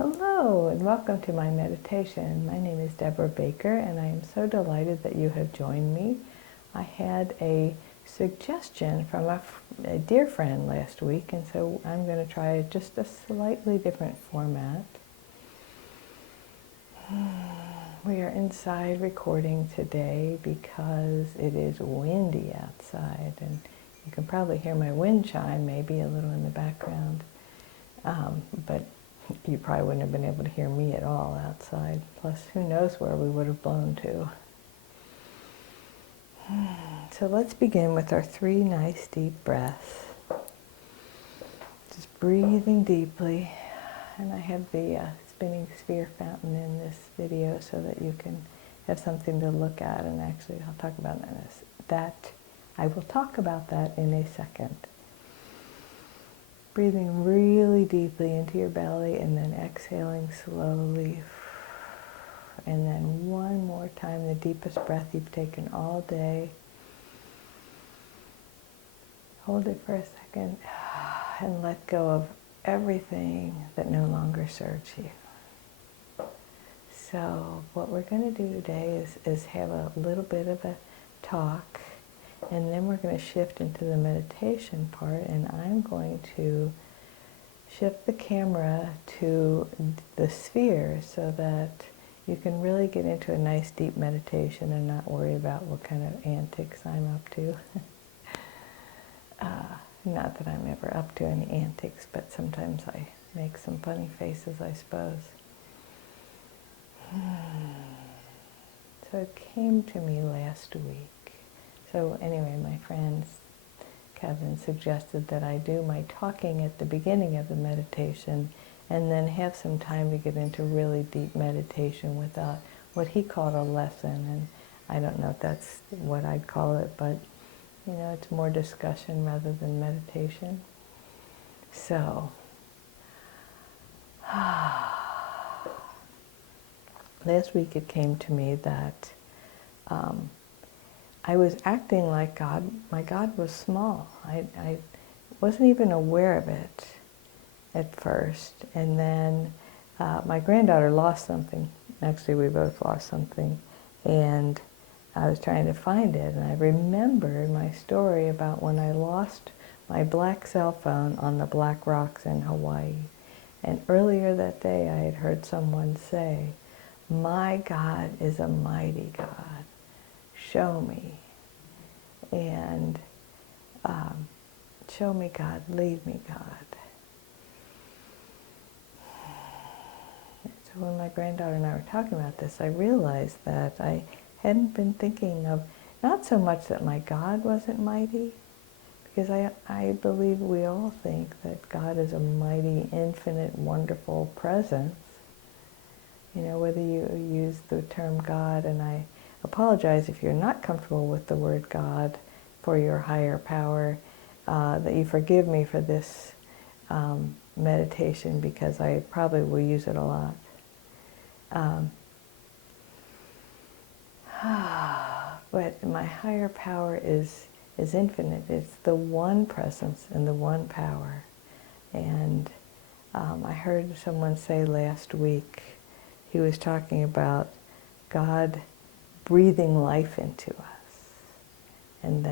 Hello and welcome to my meditation. My name is Debra Baker and I am so delighted that you have joined me. I had a suggestion from a dear friend last week, and so I'm going to try just a slightly different format. We are inside recording today because it is windy outside, and you can probably hear my wind chime maybe a little in the background, but you probably wouldn't have been able to hear me at all outside. Plus, who knows where we would have blown to. So let's begin with our 3 nice deep breaths. Just breathing deeply. And I have the spinning sphere fountain in this video so that you can have something to look at. And actually, I'll talk about that. I will talk about that in a second. Breathing really deeply into your belly and then exhaling slowly. And then one more time, the deepest breath you've taken all day. Hold it for a second and let go of everything that no longer serves you. So what we're going to do today is have a little bit of a talk, and then we're going to shift into the meditation part, and I'm going to shift the camera to the sphere so that you can really get into a nice deep meditation and not worry about what kind of antics I'm up to. Not that I'm ever up to any antics, but sometimes I make some funny faces, I suppose. So it came to me last week. So anyway, my friend Kevin suggested that I do my talking at the beginning of the meditation and then have some time to get into really deep meditation without what he called a lesson. And I don't know if that's what I'd call it, but you know, it's more discussion rather than meditation. So, last week it came to me that I was acting like God. My God was small. I wasn't even aware of it at first. And then my granddaughter lost something. Actually, we both lost something. And I was trying to find it, and I remembered my story about when I lost my black cell phone on the Black Rocks in Hawaii. And earlier that day I had heard someone say, "My God is a mighty God. Show me." And show me God, lead me God. So when my granddaughter and I were talking about this, I realized that I hadn't been thinking of, not so much that my God wasn't mighty, because I believe we all think that God is a mighty, infinite, wonderful presence. You know, whether you use the term God, and I apologize if you're not comfortable with the word God for your higher power, that you forgive me for this meditation, because I probably will use it a lot. But my higher power is infinite. It's the one presence and the one power. And I heard someone say last week, he was talking about God breathing life into us. And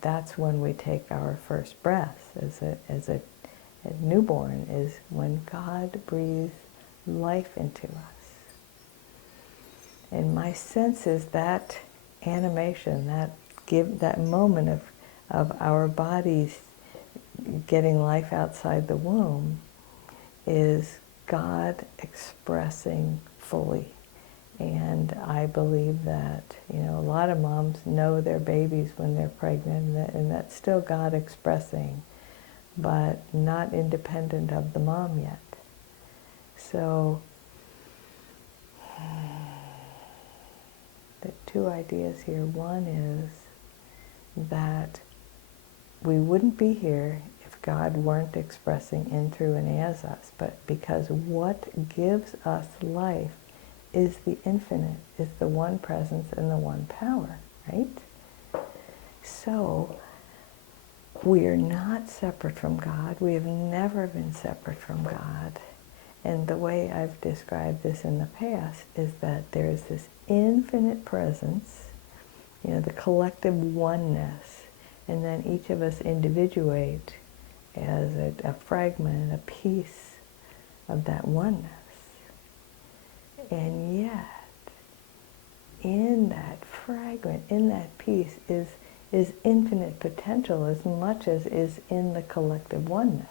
that's when we take our first breath as a newborn, is when God breathes life into us. And my sense is that animation, that moment of our bodies getting life outside the womb, is God expressing fully. And I believe that, you know, a lot of moms know their babies when they're pregnant, and that's still God expressing, but not independent of the mom yet. So the 2 ideas here. One is that we wouldn't be here if God weren't expressing in, through, and as us, but because what gives us life is the infinite, is the one presence and the one power, right? So we are not separate from God. We have never been separate from God. And the way I've described this in the past is that there's this infinite presence, the collective oneness, and then each of us individuate as a fragment, a piece of that oneness. And yet, in that fragment, in that piece, is infinite potential as much as is in the collective oneness.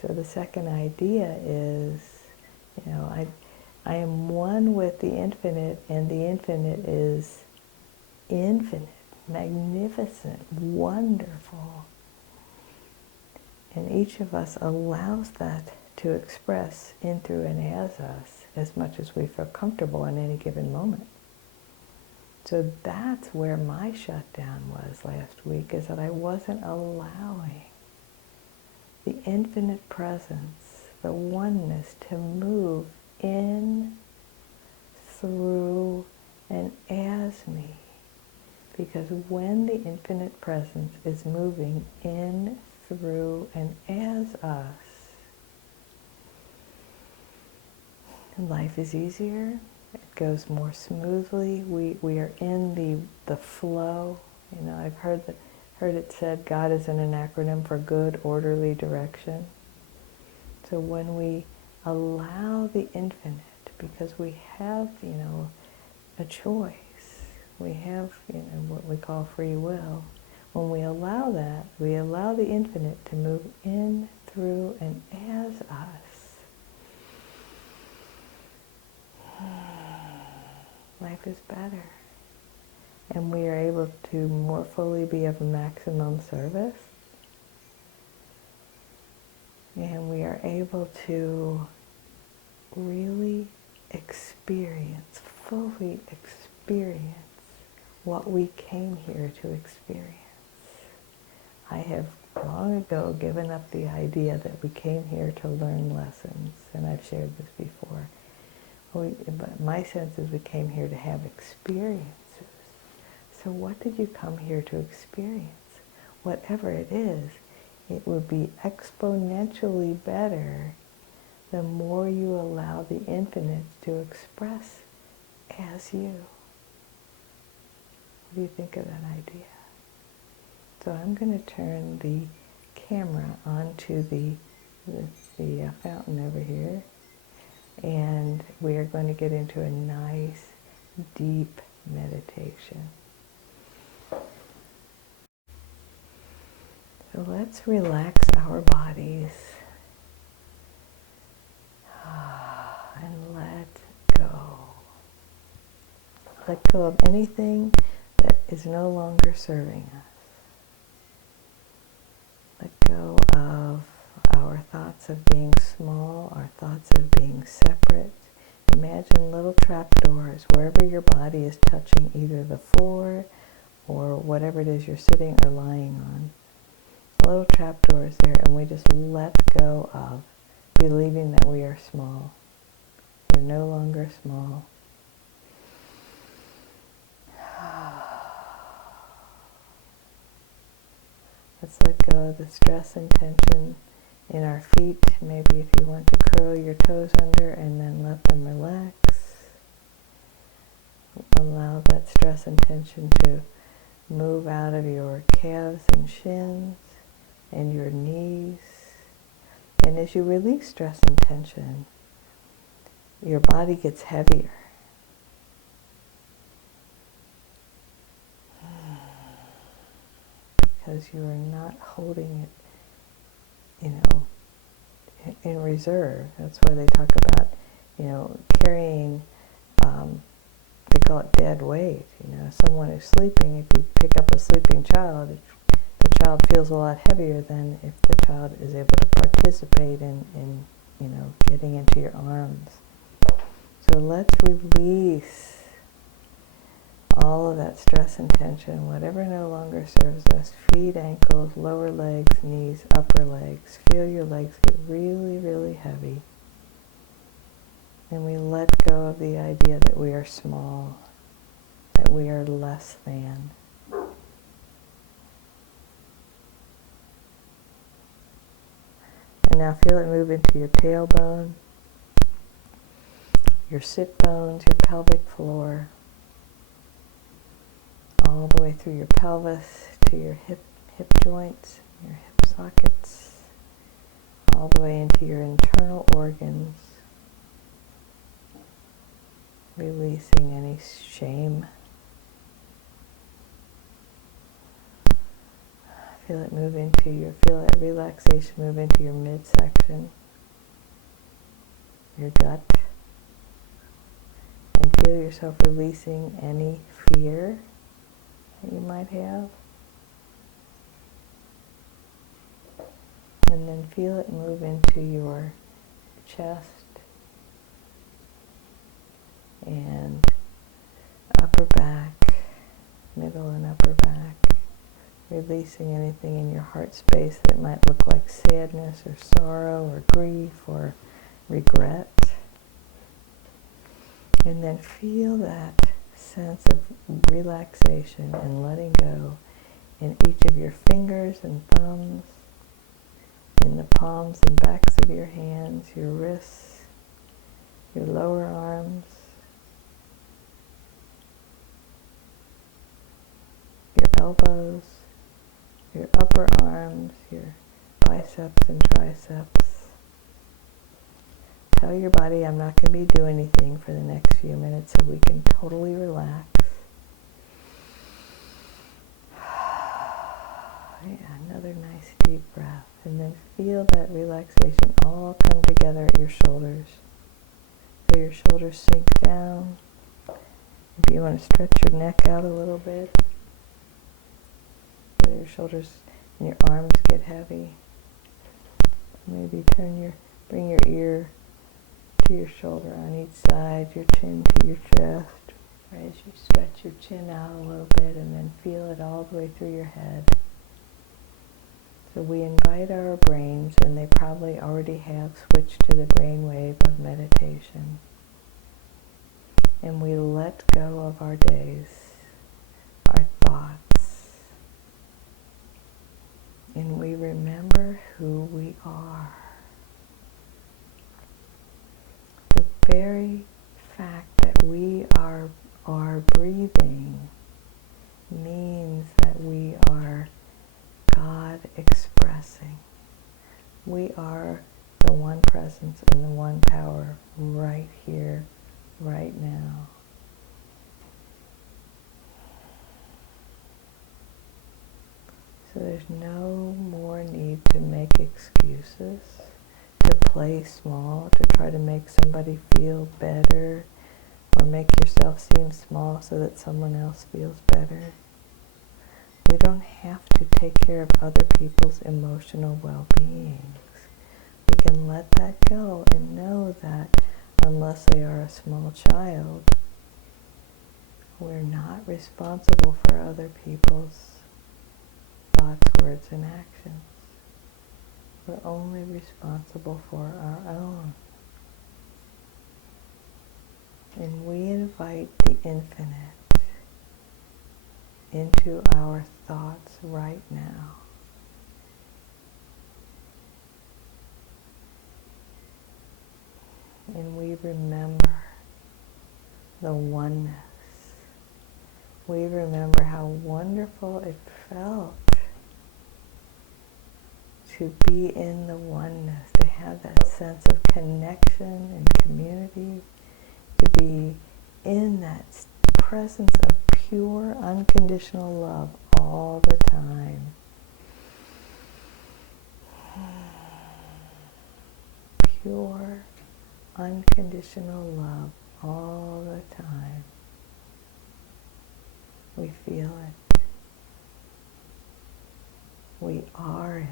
So the second idea is, I am one with the infinite, and the infinite is infinite, magnificent, wonderful. And each of us allows that to express in, through, and as much as we feel comfortable in any given moment. So that's where my shutdown was last week, is that I wasn't allowing the infinite presence, the oneness, to move in, through, and as me. Because when the infinite presence is moving in, through, and as us, life is easier, it goes more smoothly, we are in the flow. I've heard it said God is an acronym for good, orderly direction. So when we allow the infinite, because we have, a choice, we have, what we call free will. When we allow that, we allow the infinite to move in, through, and as us. Life is better. And we are able to more fully be of maximum service. And we are able to really fully experience what we came here to experience. I have long ago given up the idea that we came here to learn lessons, and I've shared this before. But my sense is we came here to have experiences. So what did you come here to experience? Whatever it is, it would be exponentially better the more you allow the infinite to express as you. What do you think of that idea? So I'm going to turn the camera onto the fountain over here, and we are going to get into a nice, deep meditation. So let's relax our bodies and let go. Let go of anything that is no longer serving us. Let go of our thoughts of being small, our thoughts of being separate. Imagine little trapdoors wherever your body is touching either the floor or whatever it is you're sitting or lying on. Little trapdoors there, and we just let go of believing that we are small. We're no longer small. Let's let go of the stress and tension in our feet. Maybe if you want to curl your toes under and then let them relax. Allow that stress and tension to move out of your calves and shins and your knees. And as you release stress and tension, your body gets heavier. Because you are not holding it, in reserve. That's why they talk about, carrying, they call it dead weight. Someone who's sleeping, if you pick up a sleeping child, the child feels a lot heavier than if the child is able to participate in getting into your arms. So let's release all of that stress and tension, whatever no longer serves us. Feet, ankles, lower legs, knees, upper legs. Feel your legs get really, really heavy. And we let go of the idea that we are small, that we are less than. Now feel it move into your tailbone, your sit bones, your pelvic floor, all the way through your pelvis to your hip joints, your hip sockets, all the way into your internal organs, releasing any shame. Feel that relaxation move into your midsection, your gut, and feel yourself releasing any fear that you might have. And then feel it move into your chest and upper back, middle and upper back. Releasing anything in your heart space that might look like sadness or sorrow or grief or regret. And then feel that sense of relaxation and letting go in each of your fingers and thumbs, in the palms and backs of your hands, your wrists, your lower arms, your elbows, your upper arms, your biceps and triceps. Tell your body, I'm not going to be doing anything for the next few minutes so we can totally relax. Yeah, another nice deep breath. And then feel that relaxation all come together at your shoulders. So your shoulders sink down. If you want to stretch your neck out a little bit, so your shoulders and your arms get heavy. Maybe bring your ear to your shoulder on each side, your chin to your chest. As you stretch your chin out a little bit and then feel it all the way through your head. So we invite our brains, and they probably already have switched to the brainwave of meditation. And we let go of our days, our thoughts, and we remember who we are. The very fact that we are breathing means that we are God expressing. We are the one presence and the one power right here, right now. So there's no more need to make excuses, to play small, to try to make somebody feel better, or make yourself seem small so that someone else feels better. We don't have to take care of other people's emotional well-beings. We can let that go and know that unless they are a small child, we're not responsible for other people's thoughts, words, and actions. We're only responsible for our own. And we invite the infinite into our thoughts right now. And we remember the oneness. We remember how wonderful it felt to be in the oneness, to have that sense of connection and community, to be in that presence of pure, unconditional love all the time. Pure, unconditional love all the time. We feel it. We are it.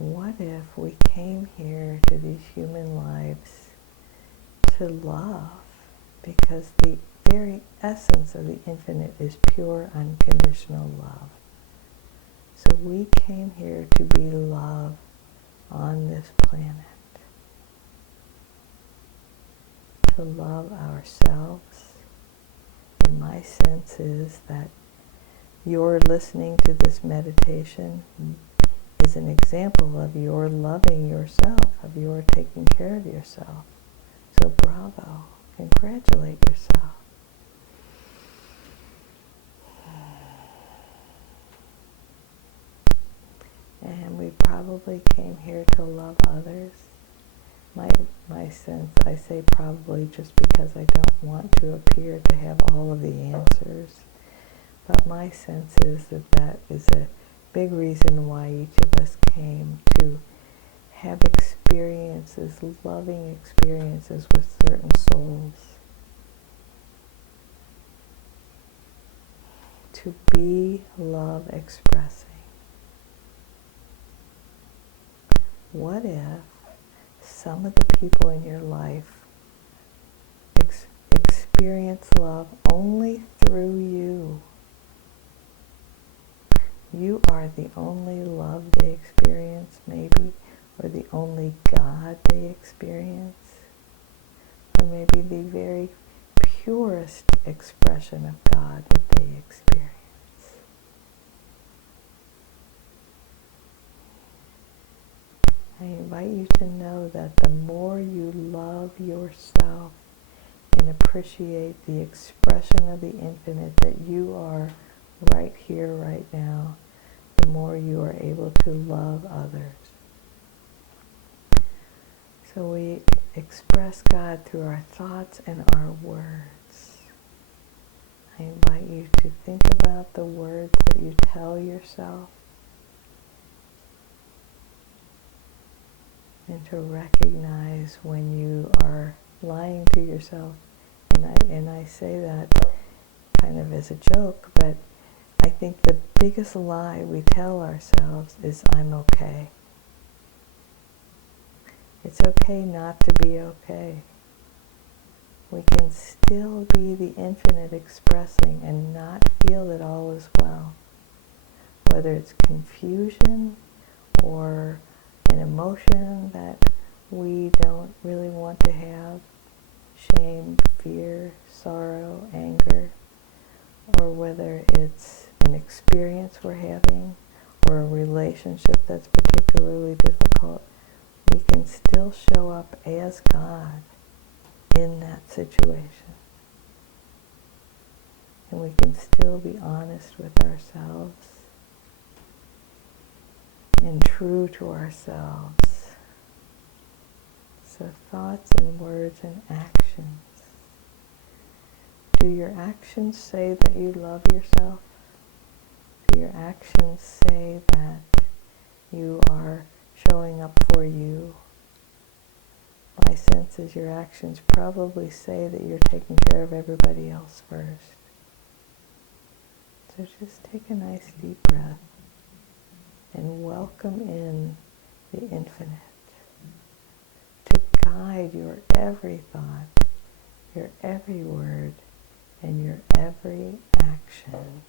What if we came here to these human lives to love? Because the very essence of the infinite is pure, unconditional love. So we came here to be love on this planet. To love ourselves. And my sense is that your listening to this meditation is an example of your loving yourself, of your taking care of yourself. So bravo, congratulate yourself. And we probably came here to love others. My sense, I say probably just because I don't want to appear to have all of the answers. But my sense is that that is a big reason why each of us came, to have experiences, loving experiences with certain souls. To be love expressing. What if some of the people in your life experience love only through you? You are the only love they experience, maybe, or the only God they experience, or maybe the very purest expression of God that they experience. I invite you to know that the more you love yourself and appreciate the expression of the infinite that you are right here, right now, the more you are able to love others. So we express God through our thoughts and our words. I invite you to think about the words that you tell yourself and to recognize when you are lying to yourself. And I say that kind of as a joke, but I think the biggest lie we tell ourselves is, I'm okay. It's okay not to be okay. We can still be the infinite expressing and not feel that all is well. Whether it's confusion or an emotion that we don't really want to have, shame, fear, sorrow, anger, or whether it's an experience we're having or a relationship that's particularly difficult, we can still show up as God in that situation. And we can still be honest with ourselves and true to ourselves. So thoughts and words and actions. Do your actions say that you love yourself? Do your actions say that you are showing up for you? My sense is your actions probably say that you're taking care of everybody else first. So just take a nice deep breath and welcome in the infinite to guide your every thought, your every word, and your every action.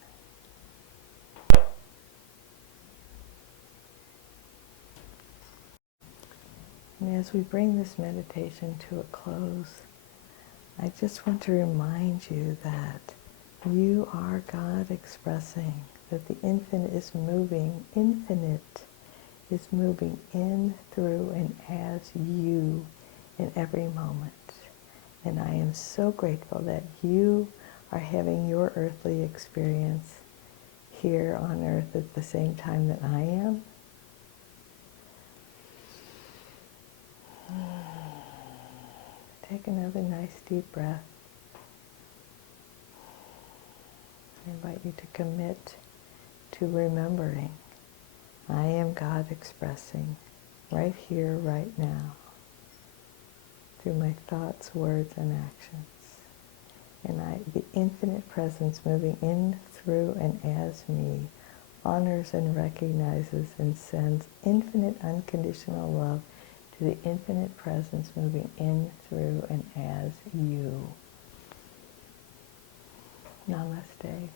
And as we bring this meditation to a close, I just want to remind you that you are God expressing, that the infinite is moving in, through, and as you in every moment. And I am so grateful that you are having your earthly experience here on earth at the same time that I am. Take another nice deep breath. I invite you to commit to remembering I am God expressing right here, right now, through my thoughts, words, and actions. And the infinite presence moving in, through, and as me honors and recognizes and sends infinite unconditional love to the infinite presence moving in, through, and as you. Namaste.